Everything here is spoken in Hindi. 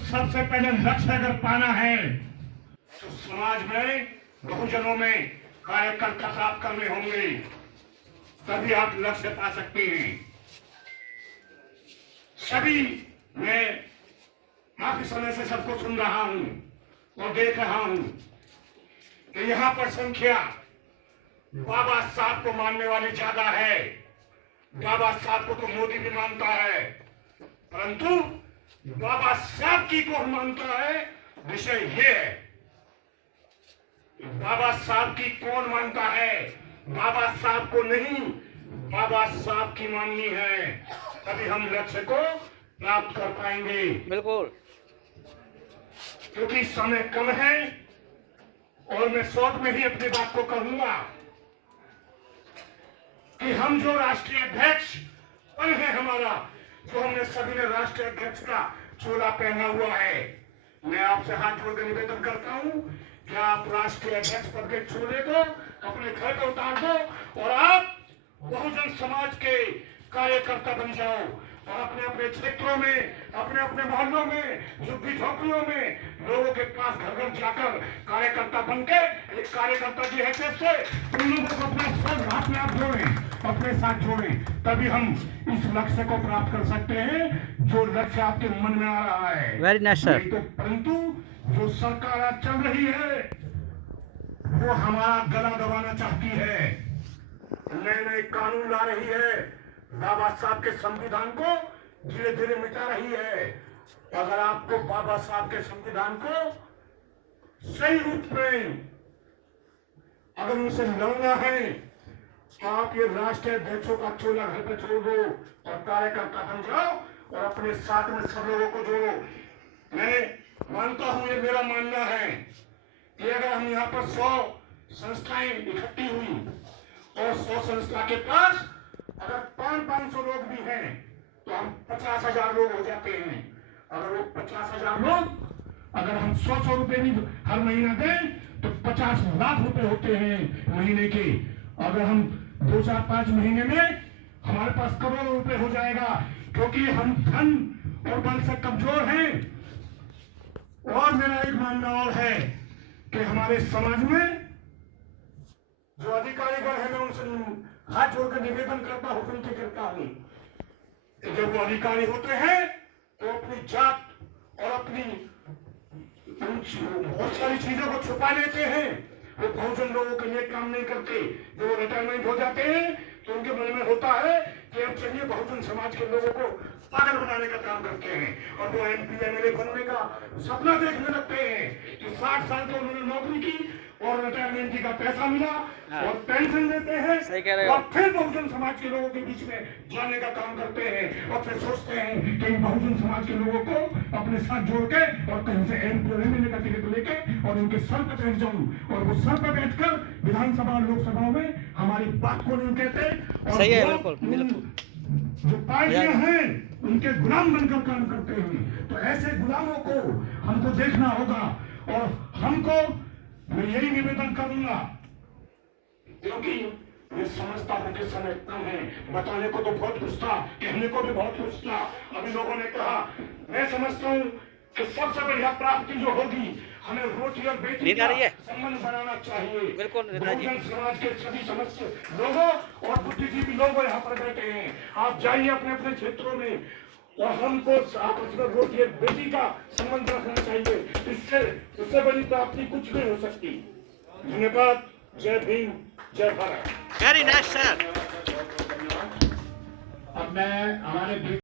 सबसे पहले लक्ष्य अगर पाना है तो समाज में बहुजनों में कार्यकर्ता प्राप्त करने होंगे, तभी आप लक्ष्य पा सकते हैं। सभी मैं काफी समय से सबको सुन रहा हूं और देख रहा हूं कि यहाँ पर संख्या बाबा साहब को मानने वाली ज्यादा है। बाबा साहब को तो मोदी भी मानता है, परंतु बाबा साहब की को मानता है। विषय ये है, बाबा साहब की कौन मानता है? बाबा साहब को नहीं, बाबा साहब की माननी है, तभी हम लक्ष्य को प्राप्त कर पाएंगे। बिल्कुल, क्योंकि समय कम है और मैं शॉर्ट में ही अपनी बात को कहूंगा कि हम जो राष्ट्रीय अध्यक्ष पद है हमारा, जो हमने सभी ने राष्ट्रीय अध्यक्ष का चोला पहना हुआ है, मैं आपसे हाथ जोड़कर निवेदन करता हूं कि आप राष्ट्रीय अध्यक्ष पद के चोले को अपने घर में उतार दो और आप बहुजन समाज के कार्यकर्ता बन जाओ और अपने अपने क्षेत्रों में, अपने अपने मोहल्लों में, झुग्गी झोंपड़ियों में लोगों के पास घर घर जाकर कार्यकर्ता बन के एक कार्यकर्ता की हैसियत से उन लोगों को अपना सब हाथ में आप जोड़ें, अपने साथ जोड़ें, तभी हम इस लक्ष्य को प्राप्त कर सकते हैं जो लक्ष्य आपके मन में आ रहा है। Very nice sir. तो परंतु जो सरकार आज चल रही है वो हमारा गला दबाना चाहती है, नए नए कानून ला रही है, बाबा साहब के संविधान को धीरे धीरे मिटा रही है। अगर आपको बाबा साहब के संविधान को सही रूप में अगर उनसे लड़ना है तो आप ये राष्ट्रीय अध्यक्षों का चोला घर पे छोड़ दो और कार्यकर्ता बन जाओ और अपने साथ में सब लोगों को जोड़ो। मैं मानता हूं, ये मेरा मानना है कि अगर हम यहाँ पर 100 संस्थाएं इकट्ठी हुई और 100 संस्था के पास अगर 500 लोग भी हैं तो हम 50,000 लोग हो जाते हैं। अगर वो 50,000 लोग अगर हम 100 रुपए भी हर महीना दें तो 50 लाख रुपए होते हैं महीने के। अगर हम 2, 4, 5 महीने में हमारे पास करोड़ों रुपए हो जाएगा, क्योंकि हम धन और बल से कमजोर हैं। और मेरा एक मानना और है कि हमारे समाज में जो अधिकारीगण है, मैं उनसे हाथ जोड़कर निवेदन करता हूं, विनती करता हूं कि जब वो अधिकारी होते हैं तो अपनी जात और अपनी बहुत सारी चीजों को छुपा लेते हैं। वो बहुजन लोगों के लिए काम नहीं करते। जो रिटायरमेंट हो जाते हैं तो उनके मन में होता है कि अब चलिए बहुजन समाज के लोगों को पागल बनाने का काम करते हैं और वो MP MLA बनने का सपना देखने लगते हैं कि 60 साल तो उन्होंने नौकरी की और रिटायरमेंट का पैसा मिला और पेंशन देते हैं और फिर बहुजन समाज के लोगों के बीच में जाने का काम करते हैं और फिर सोचते हैं कि बहुजन समाज के लोगों को अपने साथ जोड़ के और कहीं से MP MLA का टिकट लेके और उनके सर पर बैठ जाऊं और वो सर पर बैठकर विधानसभा लोकसभा में हमारी बात को नहीं कहते। सही है, बिल्कुल बिल्कुल। जो पार्टियां हैं उनके गुलाम बनकर काम करते हैं। तो ऐसे गुलामों को हमको देखना होगा और हमको मैं यही निवेदन करूंगा, क्योंकि मैं समझता हूं कि समय कम है। बताने को तो बहुत कुछ था, कहने को भी बहुत कुछ था। अभी लोगों ने कहा, मैं समझता हूं कि सबसे बढ़िया प्राप्ति जो होगी, हमें रोटी और बेटी का संबंध बनाना चाहिए। बहुजन समाज के सभी समस्त लोगों और बुद्धिजीवी लोग यहाँ पर बैठे हैं। आप जाइए अपने अपने क्षेत्रों में और हमको आपस में रोटी और बेटी का संबंध रखना चाहिए। इससे बड़ी प्राप्ति कुछ नहीं हो सकती। धन्यवाद। जय भीम, जय भारत। Very nice sir. अब मैं हमारे